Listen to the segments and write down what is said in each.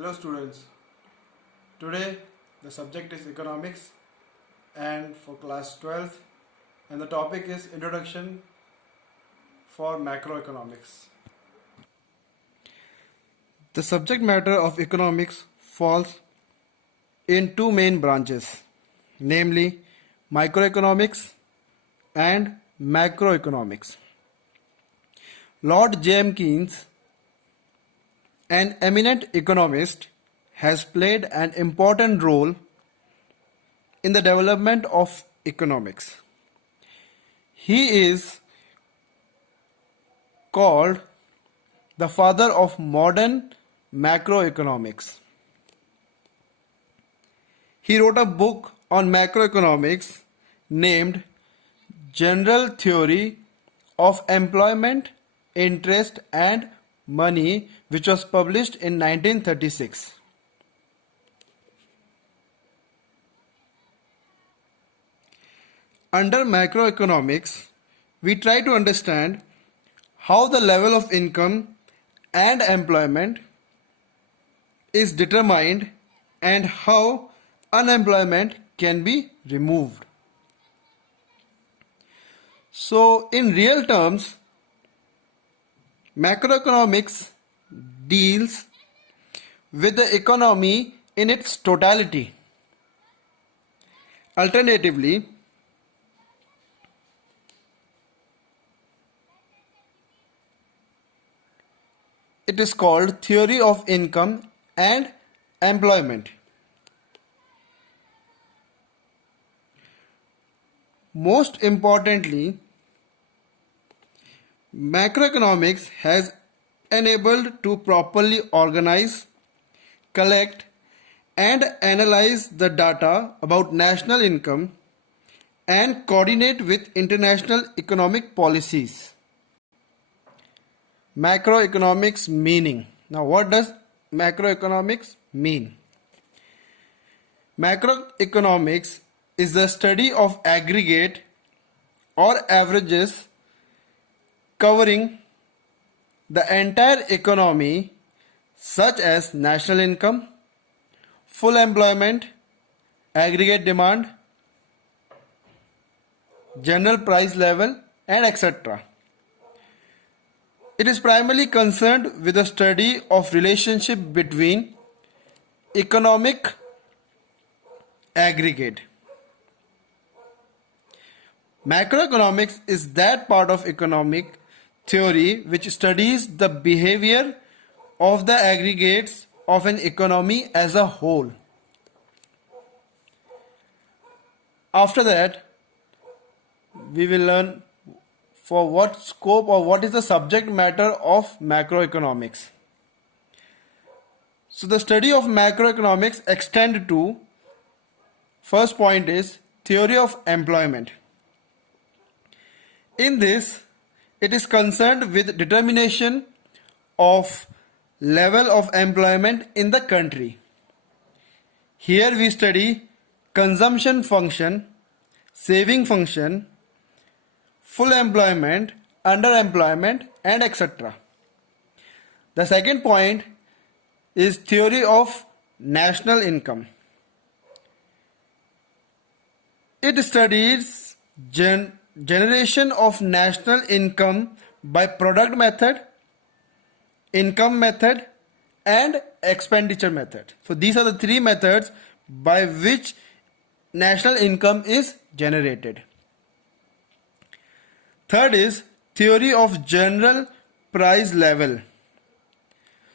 Hello students, today the subject is economics and for class 12th and the topic is introduction for macroeconomics. The subject matter of economics falls in two main branches, namely microeconomics and macroeconomics. Lord J.M. Keynes, an eminent economist, has played an important role in the development of economics. He is called the father of modern macroeconomics. He wrote a book on macroeconomics named General Theory of Employment, Interest and Money, which was published in 1936. Under macroeconomics, we try to understand how the level of income and employment is determined and how unemployment can be removed. So, in real terms, macroeconomics deals with the economy in its totality. Alternatively, it is called theory of income and employment. Most importantly, macroeconomics has enabled to properly organize, collect and analyze the data about national income and coordinate with international economic policies. Macroeconomics meaning. Now, what does macroeconomics mean? Macroeconomics is the study of aggregate or averages covering the entire economy, such as national income, full employment, aggregate demand, general price level, and etc. It is primarily concerned with the study of relationship between economic aggregate. Macroeconomics is that part of economic theory which studies the behavior of the aggregates of an economy as a whole. After that, we will learn for what scope or what is the subject matter of macroeconomics. So the study of macroeconomics extend to, first point is theory of employment. In this, it is concerned with determination of level of employment in the country. Here we study consumption function, saving function, full employment, underemployment and etc. The second point is theory of national income. It studies generation of national income by product method, income method and expenditure method. So these are the three methods by which national income is generated. Third is theory of general price level.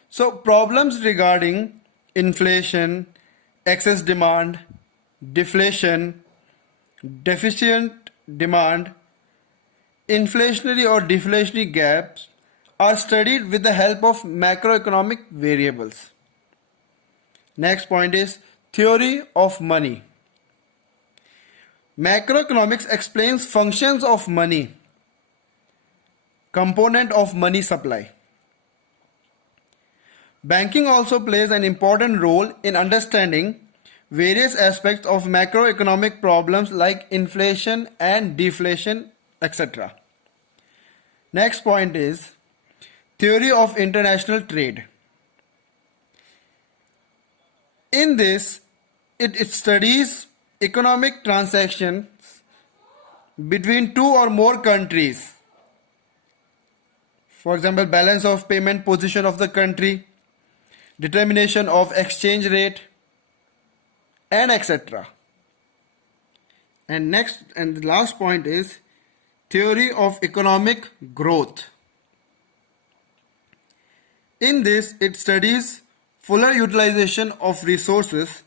So problems regarding inflation, excess demand, deflation, deficient demand, inflationary or deflationary gaps are studied with the help of macroeconomic variables. Next point is theory of money. Macroeconomics explains functions of money, component of money supply. Banking also plays an important role in understanding various aspects of macroeconomic problems like inflation and deflation, etc. Next point is theory of international trade. In this, it studies economic transactions between two or more countries. For example, balance of payment position of the country, determination of exchange rate, and etc. And next and the last point is theory of economic growth. In this, it studies fuller utilization of resources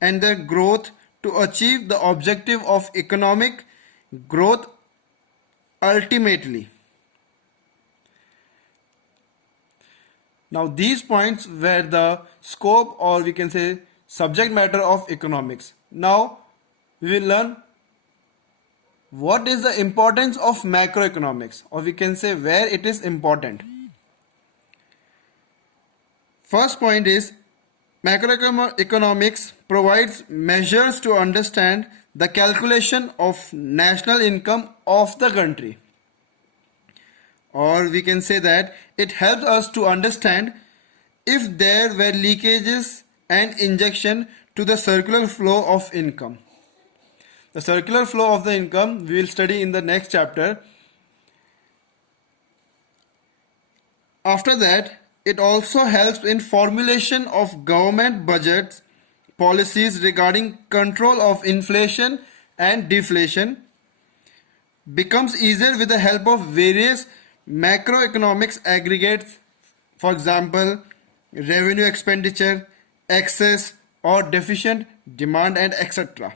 and their growth to achieve the objective of economic growth ultimately. Now these points were the scope, or we can say subject matter of economics. Now we will learn what is the importance of macroeconomics, or we can say where it is important. First point is macroeconomics provides measures to understand the calculation of national income of the country. Or we can say that it helps us to understand if there were leakages and injection to the circular flow of income. The circular flow of the income we will study in the next chapter. After that, it also helps in formulation of government budgets, policies regarding control of inflation and deflation, becomes easier with the help of various macroeconomics aggregates, for example, revenue expenditure, excess or deficient demand, and etc.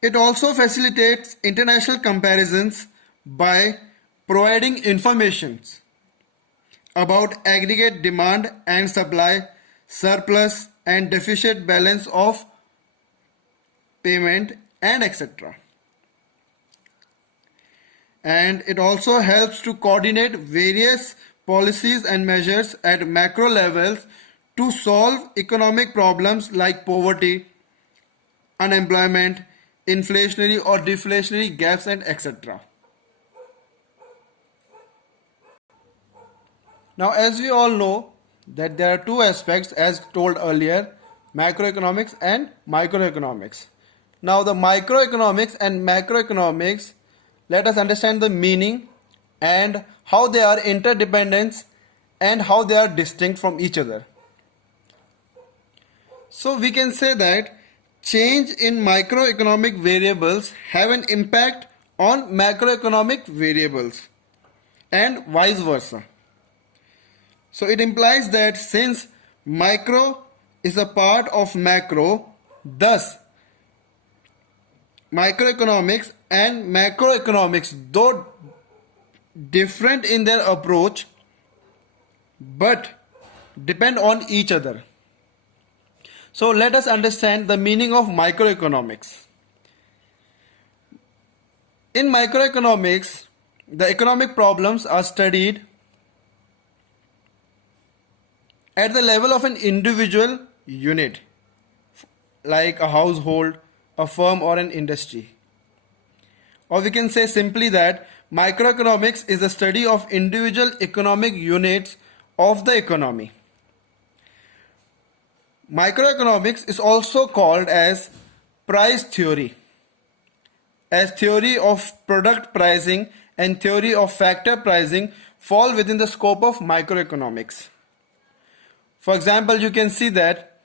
It also facilitates international comparisons by providing information about aggregate demand and supply, surplus and deficit balance of payment, and etc. And it also helps to coordinate various policies and measures at macro levels to solve economic problems like poverty, unemployment, inflationary or deflationary gaps, and etc. Now, as we all know that there are two aspects as told earlier, macroeconomics and microeconomics. Now, the microeconomics and macroeconomics, let us understand the meaning and how they are interdependent and how they are distinct from each other. So we can say that change in microeconomic variables have an impact on macroeconomic variables and vice versa. So it implies that since micro is a part of macro, thus microeconomics and macroeconomics, though different in their approach, but depend on each other. So let us understand the meaning of microeconomics. In microeconomics, the economic problems are studied at the level of an individual unit, like a household, a firm, or an industry. Or we can say simply that microeconomics is the study of individual economic units of the economy. Microeconomics is also called as price theory, as theory of product pricing and theory of factor pricing fall within the scope of microeconomics. For example, you can see that